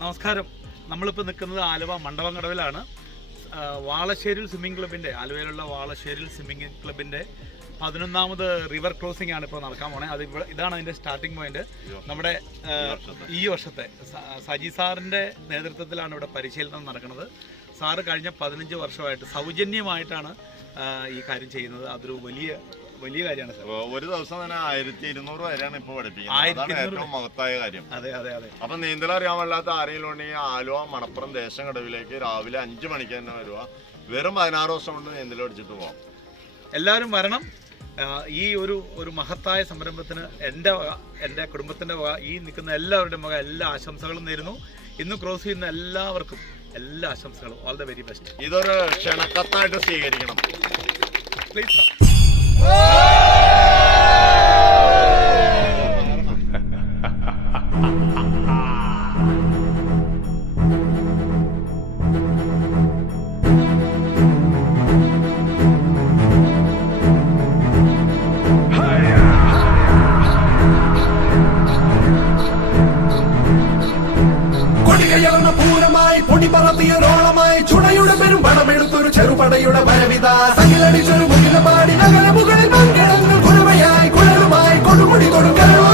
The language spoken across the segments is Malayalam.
നമസ്കാരം. നമ്മളിപ്പോൾ നിൽക്കുന്നത് ആലുവ മണ്ഡപംകടവിലാണ്. വാളശ്ശേരിൽ സ്വിമ്മിംഗ് ക്ലബിൻ്റെ, ആലുവയിലുള്ള വാളശ്ശേരിൽ സ്വിമ്മിംഗ് ക്ലബിൻ്റെ 11ാമത് റിവർ ക്രോസിംഗ് ആണ് ഇപ്പോൾ നടക്കാൻ പോണേ. ഇതാണ് അതിൻ്റെ സ്റ്റാർട്ടിംഗ് പോയിന്റ്. നമ്മുടെ ഈ വർഷത്തെ സജി സാറിൻ്റെ നേതൃത്വത്തിലാണ് ഇവിടെ പരിശീലനം നടക്കുന്നത്. സാറ് കഴിഞ്ഞ 15 വർഷമായിട്ട് സൗജന്യമായിട്ടാണ് ഈ കാര്യം ചെയ്യുന്നത്. അതൊരു വലിയ കാര്യമാണ് സാർ. ഒരു ദിവസം തന്നെ 1200 വരെയാണ് ഇപ്പോൾ പഠിപ്പിക്കുന്നത്. ഏറ്റവും മഹത്തായ കാര്യം. അതെ അതെ അതെ. അപ്പൊ നീന്തൽ അറിയാൻ പാടില്ലാത്ത ആരെങ്കിലും ഉണ്ടെങ്കിൽ ആലുവ മണപ്പുറം ദേശംകടവിലേക്ക് രാവിലെ 5 മണിക്ക് തന്നെ വരിക. വെറും 16 വർഷം കൊണ്ട് നീന്തൽ പഠിച്ചിട്ട് പോകാം. എല്ലാവരും വരണം. ഈ ഒരു മഹത്തായ സംരംഭത്തിന് എൻ്റെ കുടുംബത്തിൻ്റെ വക, ഈ നിൽക്കുന്ന എല്ലാവരുടെയും വക എല്ലാ ആശംസകളും നേരുന്നു. ഇന്ന് ക്രോസ് ചെയ്യുന്ന എല്ലാവർക്കും എല്ലാ ആശംസകളും. All the very best. ഇതൊരു ക്ഷണക്കത്തായിട്ട് സ്വീകരിക്കണം. പ്ലീസ്. പൂരമായി പൊടി പറത്തിയൊരോളമായി ചുടയുടെ പെരും പണമെടുത്തൊരു ചെറുപടയുടെ വരവിത തകിലടിച്ചൊരു മുകിലപാടി നഗര മുകളിൽ മംഗളങ്ങൾ കുഴവയായി കുഴലുമായി കൊടുമുടി കൊടുക്കലും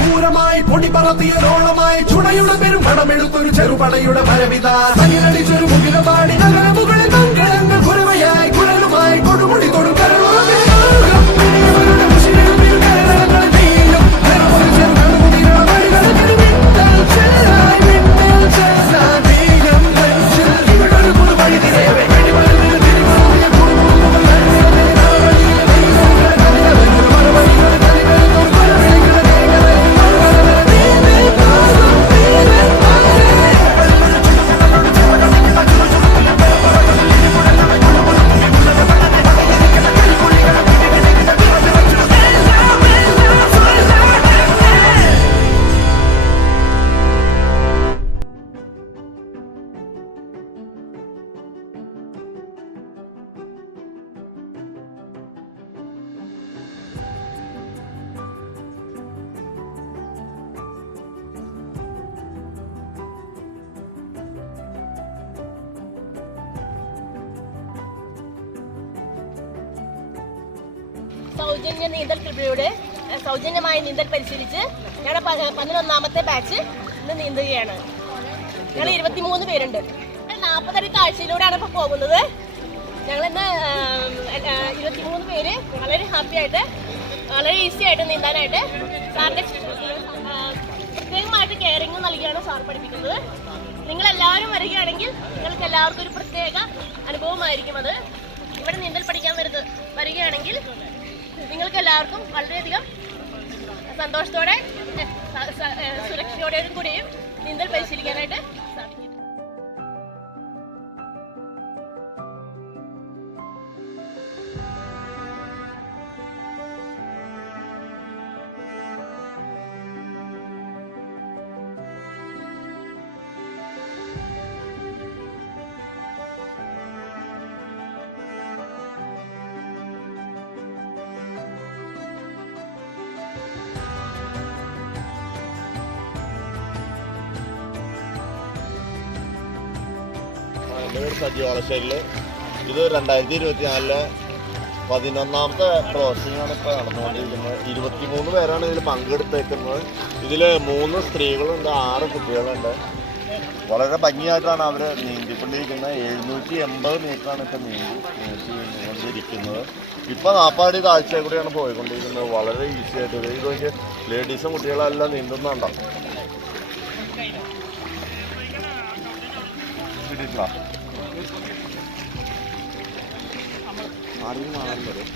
പൂരമായി പൊടി പറത്തിയൊരോളമായി ചുടയുടെ പെരും പണമെടുത്തൊരു ചെറുപടയുടെ വരവിത തകിലടിച്ചൊരു മുകിലപാടി നഗര മുകളിൽ മംഗളങ്ങൾ കുരവയായി കുഴലുമായി കൊടുമുടി കൊടുക്കലും സൗജന്യ നീന്തൽ ക്ലബിലൂടെ സൗജന്യമായി നീന്തൽ പരിശീലിച്ച് ഞങ്ങളുടെ 11ാമത്തെ ബാച്ച് ഇന്ന് നീന്തുകയാണ്. ഞങ്ങൾ 23 പേരുണ്ട്. 40 അടി താഴ്ചയിലൂടെയാണ് ഇപ്പോൾ പോകുന്നത്. ഞങ്ങളിന്ന് 23 പേര് വളരെ ഹാപ്പി ആയിട്ട്, വളരെ ഈസി ആയിട്ട് നീന്താനായിട്ട് സാറിൻ്റെ പ്രത്യേകമായിട്ട് കെയറിങ് നൽകിയാണ് സാർ പഠിപ്പിക്കുന്നത്. നിങ്ങളെല്ലാവരും വരികയാണെങ്കിൽ നിങ്ങൾക്ക് എല്ലാവർക്കും ഒരു പ്രത്യേക അനുഭവമായിരിക്കും അത്. ഇവിടെ നീന്തൽ പഠിക്കാൻ വരികയാണെങ്കിൽ നിങ്ങൾക്ക് എല്ലാവർക്കും വളരെയധികം സന്തോഷത്തോടെ സുരക്ഷയോടെയും കൂടിയും നീന്തൽ പരിശീലിക്കാനായിട്ട് സാധിക്കും. എൻ്റെ പേര് സജി വാളശ്ശേരിൽ. ഇത് 2024 11ാമത്തെ ക്രോസിംഗ് ആണ് ഇപ്പോൾ നടന്നുകൊണ്ടിരിക്കുന്നത്. 23 പേരാണ് ഇതിൽ പങ്കെടുത്തേക്കുന്നത്. ഇതിൽ 3 സ്ത്രീകളുണ്ട്, 6 കുട്ടികളുണ്ട്. വളരെ ഭംഗിയായിട്ടാണ് അവർ നീന്തിക്കൊണ്ടിരിക്കുന്നത്. 780 മീറ്ററാണ് ഇപ്പോൾ നീന്തിക്കൊണ്ടിരിക്കുന്നത്. ഇപ്പോൾ 40 അടി താഴ്ചയിൽ കൂടിയാണ് പോയിക്കൊണ്ടിരിക്കുന്നത്. വളരെ ഈസി ആയിട്ട് ഇതൊക്കെ ലേഡീസും കുട്ടികളെല്ലാം നീന്തുന്നുണ്ടോ. ആരെയും കാണാൻ പറ്റും.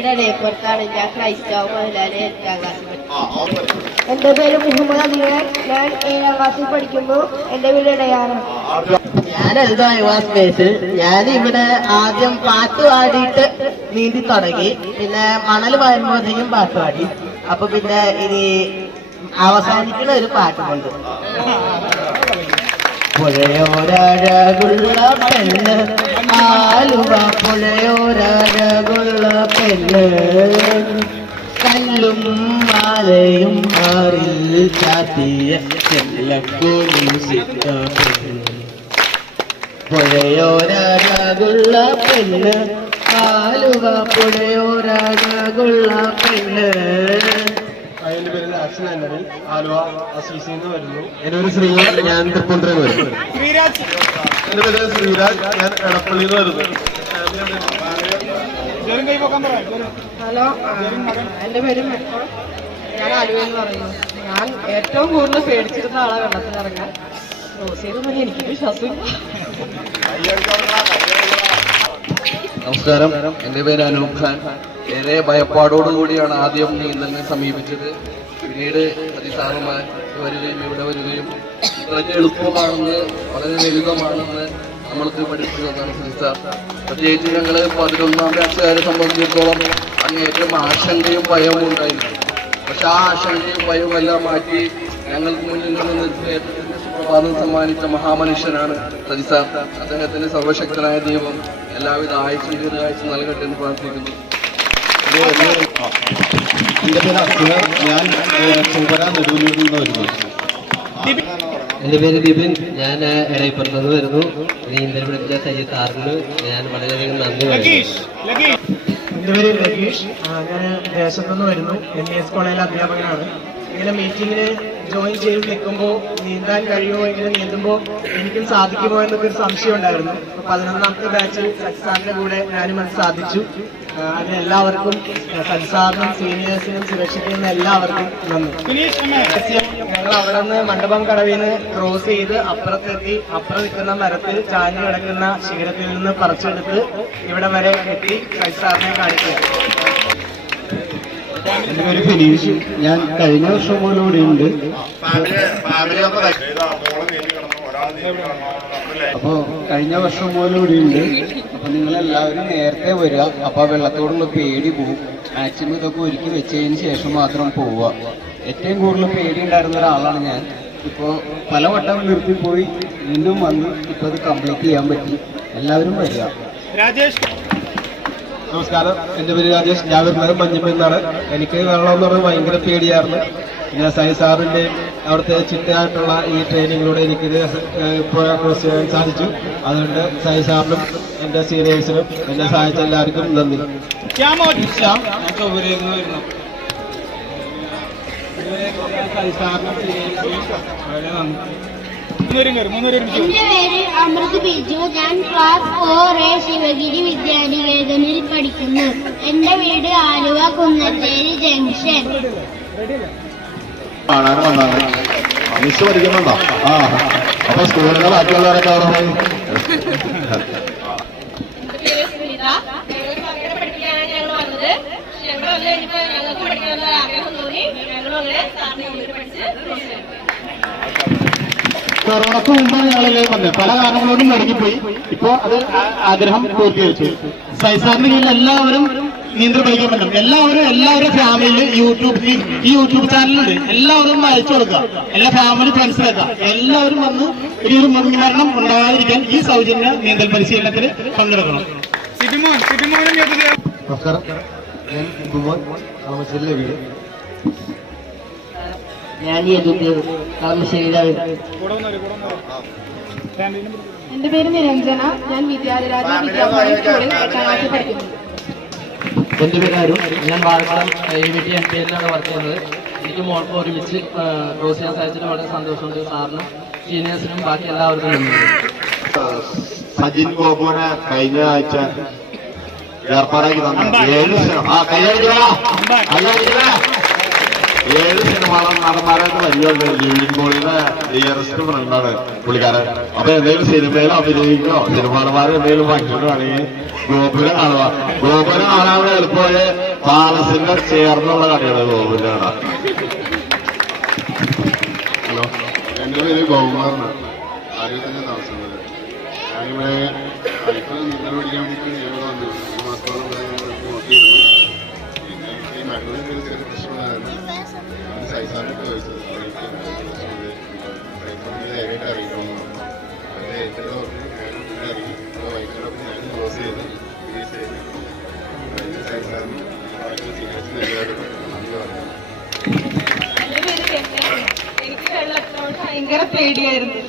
വീട് ഇടയപ്പുറത്താണ്. ഞാൻ ക്രൈസ്തവ മഹിളാലയ 8ാം ക്ലാസ്സിൽ പഠിക്കുന്നു. എന്റെ പേര് മുഹമ്മദ് അലിയാൻ. ഞാൻ 7ാം ക്ലാസ്സിൽ പഠിക്കുന്നു. എന്റെ വീട് ഇടയാറാണ്. ഞാൻ എൽദോ ഐവാസ് ബേസിൽ. ഞാൻ ഇവിടെ ആദ്യം പാട്ട് പാടിയിട്ട് നീന്തി തുടങ്ങി. പിന്നെ മണൽ വരുമ്പോഴത്തേക്കും പാട്ട് പാടി. അപ്പൊ പിന്നെ ഇനി അവസാനിക്കുന്ന ഒരു പാട്ടുമുണ്ട്. പുഴയോരഴകുള്ള പെണ്ണ്, ആലുവ പുഴയോരഴകുള്ള പെണ്ണ്, കല്ലും മാലയും മാറിൽ ചാത്തിയ ചെല്ലക്കൊലുസിട്ട പെണ്ണ്. പുഴയോരഴകുള്ള പെണ്ണ്, ആലുവ പുഴയോരഴകുള്ള പെണ്ണ്. എന്റെ പേര് അച്ഛൻ ആന്റണി. ആലുവ അസീസിൽ നിന്ന് വരുന്നു. എന്റെ പേര് ശ്രീരാജ്. ഞാൻ തൃപ്പൂണിത്തുറ വരുന്നു. എന്റെ പേര് ശ്രീരാജ്. ഞാൻ എടപ്പള്ളിയിൽ നിന്ന് വരുന്നു. ഹലോ, എന്റെ പേര് മെട്രോ. ഞാൻ ആലുവയിൽ നിന്ന് പറയുന്നു. ഞാൻ ഏറ്റവും കൂടുതൽ പേടിച്ചിരുന്ന ആളെ വെള്ളത്തിലിറങ്ങാൻ. റോസിയൊന്നും എനിക്ക് വിശ്വാസമില്ല. നമസ്കാരം, എൻ്റെ പേര് അനൂപ് ഖാൻ. ഏറെ ഭയപ്പാടോടുകൂടിയാണ് ആദ്യം നീന്തലിനെ സമീപിച്ചത്. പിന്നീട് അതിസാരമായി വരികയും ഇവിടെ വരികയും വളരെ എളുപ്പമാണെന്ന്, വളരെ ലളിതമാണെന്ന് നമ്മൾക്ക് പഠിപ്പിച്ചതാണ് സാർ. പ്രത്യേകിച്ച് ഞങ്ങൾ 11ാം ക്ലാസ്സുകാരെ സംബന്ധിച്ചിടത്തോളം അങ്ങേറ്റം ആശങ്കയും ഭയവും ഉണ്ടായിരുന്നു. പക്ഷെ ആ ആശങ്കയും ഭയവും എല്ലാം മാറ്റി ഞങ്ങൾക്ക് മുന്നിൽ നിന്ന് സുപ്രഭാതം സമ്മാനിച്ച മഹാമനുഷ്യനാണ് സജി സാർ. അദ്ദേഹത്തിന് സർവശക്തനായ ദൈവം എല്ലാവിധ ആയുസ്സും ദീർഘായുസ്സും നൽകട്ടെ എന്ന് പ്രാർത്ഥിക്കുന്നു. എന്റെ പേര് അസുഖ. ഞാൻ ചൊവ്വര നെടുവല്ലൂരിൽ നിന്ന് വരുന്നു. എൻ്റെ പേര് ബിപിൻ. ഞാൻ ഇടയപ്പുറത്ത് നിന്ന് വരുന്നു. നീന്തൽ പഠിപ്പിച്ച സജി സാറിന് ഞാൻ വളരെയധികം നന്ദി പറയുന്നു. എന്റെ പേര് ലഗീഷ്. ഞാൻ ദേശത്തു നിന്ന് വരുന്നു. MES കോളേജിലെ അധ്യാപകനാണ്. ഇങ്ങനെ മീറ്റിങ്ങിന് ജോയിൻ ചെയ്ത് നിൽക്കുമ്പോൾ നീന്താൻ കഴിയുമോ, ഇങ്ങനെ നീന്തുമ്പോൾ എനിക്കും സാധിക്കുമോ എന്നൊക്കെ ഒരു സംശയം ഉണ്ടായിരുന്നു. 11ാമത്തെ ബാച്ചിൽ സജിസാറിന്റെ കൂടെ ഞാനും അത് സാധിച്ചു. അതിന് എല്ലാവർക്കും, സജിസാറിനും സീനിയേഴ്സിനും സുരക്ഷിക്കുന്ന എല്ലാവർക്കും നന്ദി. ഞങ്ങൾ അവിടെ നിന്ന് മണ്ഡപം കടവിൽ നിന്ന് ക്രോസ് ചെയ്ത് അപ്പുറത്തെത്തി. അപ്പുറം നിൽക്കുന്ന മരത്തിൽ ചാഞ്ഞു കിടക്കുന്ന ശിഖരത്തിൽ നിന്ന് പറിച്ചെടുത്ത് ഇവിടെ വരെ എത്തി സജിസാറിനെ കാണിക്കുക. എന്റെ പേര് ഫിനീഷ്. ഞാൻ കഴിഞ്ഞ വർഷം പോലും ഇവിടെ ഉണ്ട്. അപ്പോ കഴിഞ്ഞ വർഷം പോലും ഇവിടെ ഉണ്ട്. അപ്പൊ നിങ്ങളെല്ലാവരും നേരത്തെ വരിക. അപ്പൊ വെള്ളത്തോടുള്ള പേടി പോകും. മാക്സിമം ഇതൊക്കെ ഒരുക്കി വെച്ചതിന് ശേഷം മാത്രം പോവുക. ഏറ്റവും കൂടുതൽ പേടി ഉണ്ടായിരുന്ന ഒരാളാണ് ഞാൻ. ഇപ്പോൾ പലവട്ടം നിർത്തിപ്പോയി, വീണ്ടും വന്ന് ഇപ്പോൾ ഇത് കംപ്ലീറ്റ് ചെയ്യാൻ പറ്റി. എല്ലാവരും വരിക. നമസ്കാരം, എൻ്റെ പേര് രാജേഷ്. ഞാൻ വരുന്നത് മഞ്ഞപ്പെന്നാണ്. എനിക്ക് വെള്ളം എന്ന് പറഞ്ഞാൽ ഭയങ്കര പേടിയായിരുന്നു. ഞാൻ സൈ സാറിൻ്റെയും അവിടുത്തെ ചിട്ടയായിട്ടുള്ള ഈ ട്രെയിനിങ്ങിലൂടെ എനിക്കിത് ക്രോസ് ചെയ്യാൻ സാധിച്ചു. അതുകൊണ്ട് സൈ സാറിനും എൻ്റെ സീനിയേഴ്സിനും എന്നെ സഹായിച്ച എല്ലാവർക്കും നന്ദി. ഞാൻ ചൊവ്വരയിൽ നിന്ന് വരുന്നു. സൈ സാറിനും സീനിയേഴ്സിനും വളരെ നന്ദി. എന്റെ പേര് അമൃത് ബിജു. ഞാൻ ക്ലാസ് 4A ശിവഗിരി വിദ്യാനികേതനിൽ പഠിക്കുന്നു. എന്റെ വീട് ആലുവ കുന്നത്തേരി ജംഗ്ഷൻ. കാണാനും വന്നാണ്. മിസ് പഠിക്കുന്നുണ്ടോ? ആ, അപ്പൊ സ്കൂളിലെ ബാക്കിയുള്ളവരൊക്കെ അവിടെ പോയി. കൊറോണക്ക് മുമ്പാണ് ഞങ്ങളെല്ലാം വന്നത്. പല കാരണങ്ങളോടും മുടങ്ങിപ്പോയി. ഇപ്പോ അത് ആഗ്രഹം പൂർത്തീകരിച്ചു. സൈസാറിന്റെ കീഴിൽ എല്ലാവരും നീന്തൽ പഠിക്കാൻ പറ്റും. എല്ലാവരും ഫാമിലി ഈ യൂട്യൂബ് ചാനലുണ്ട്. എല്ലാവരും അയച്ചു കൊടുക്കുക. എല്ലാ ഫാമിലി ഫ്രണ്ട്സിനൊക്കെ എല്ലാവരും വന്ന് ഈ ഒരു മുൻഗണനം ഉണ്ടാകാതിരിക്കാൻ ഈ സൗജന്യ നീന്തൽ പരിശീലനത്തിൽ പങ്കെടുക്കണം. നമസ്കാരം, ഞാൻ കളമശ്ശേരിയിലെ വീട്. ഞാൻ കളമശ്ശേരിയിലാണ്. എന്റെ പേര് നിരഞ്ജന. ഞാൻ വിദ്യാധിരാജ വിദ്യാഭ്യാസ സ്കൂളിൽ 8ാം ക്ലാസ്സിൽ പഠിക്കുന്നു. എൻ്റെ പേര് അരുൺ. ഞാൻ വാഴക്കുളം IVT MPLാണ് വർക്ക് ചെയ്യുന്നത്. എനിക്ക് മോൾക്ക് ഒരുമിച്ച് ക്രോസ് ചെയ്യാൻ സാധിച്ചതിന് വളരെ സന്തോഷമുണ്ട്. സാറിനും സീനിയേഴ്സിനും ബാക്കി എല്ലാവർക്കും നന്ദി. സജിൻ ഗോപുവിനെ കഴിഞ്ഞ ആഴ്ച ഏർപ്പാടാക്കി തന്നെ 7 കൈയടിക്കുക. 7 സിനിമ നടന്മാരായിട്ട് വരുന്നുണ്ട്. ലിവിൻ പോളിയുടെ ഡിയറസ്റ്റ് ഫ്രണ്ടാണ് പുള്ളിക്കാരൻ. അപ്പൊ എന്തെങ്കിലും സിനിമയിൽ അഭിനയിക്കോ സിനിമ നടന്മാർ എന്തെങ്കിലും ഫംഗ്ഷൻ ആണെങ്കിൽ ഗോപുരം കാണുക. ഗോപുരം കാണാൻ എളുപ്പമായ പാലസിന്റെ ചേർന്നുള്ള കടയാണ് ഗോപുരം കാണാൻ. ഹലോ, എൻ്റെ പേര് ഗോകുമാറിനാണ്. ആരോഗ്യത്തിൻ്റെ താമസിക്കുന്നത്. ഞാനിവിടെ ഐഫോൺ നീന്തൽ പഠിക്കാൻ വേണ്ടിയിട്ട് ഇവിടെ വന്നു. 1 മാസത്തോളം നോക്കിയിരുന്നു. പിന്നെ ഈ നടുവിൽ ചെറിയ പ്രശ്നമായിരുന്നു. ഞാൻ സൈസാറിനൊക്കെ ചോദിച്ചത് ഐഫോണിൽ നേരിട്ട് അറിയിക്കണമെന്ന് പറഞ്ഞു. അത് നേരിട്ട് പറഞ്ഞു. ഞാനും പിന്നെ അറിയി. അപ്പോൾ വൈകിട്ടൊപ്പം ഞാൻ ക്ലോസ് ചെയ്ത് സൈസാറിന് ബാക്കി സീനിയേഴ്സ് നേരിട്ട് നന്ദി പറഞ്ഞു. എനിക്ക് വെള്ളത്തിനോട് ഭയങ്കര പേടിയായിരുന്നു.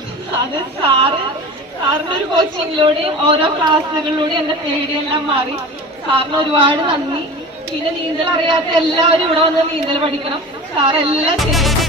അത് സാറിന്റെ ഒരു കോച്ചിങ്ങിലൂടെയും ഓരോ ക്ലാസ്സുകളിലൂടെയും എന്റെ പേടിയെല്ലാം മാറി. സാറിന് ഒരുപാട് നന്ദി. പിന്നെ നീന്തൽ അറിയാത്ത എല്ലാവരും ഇവിടെ വന്ന് നീന്തൽ പഠിക്കണം. സാറെല്ലാം ശരി.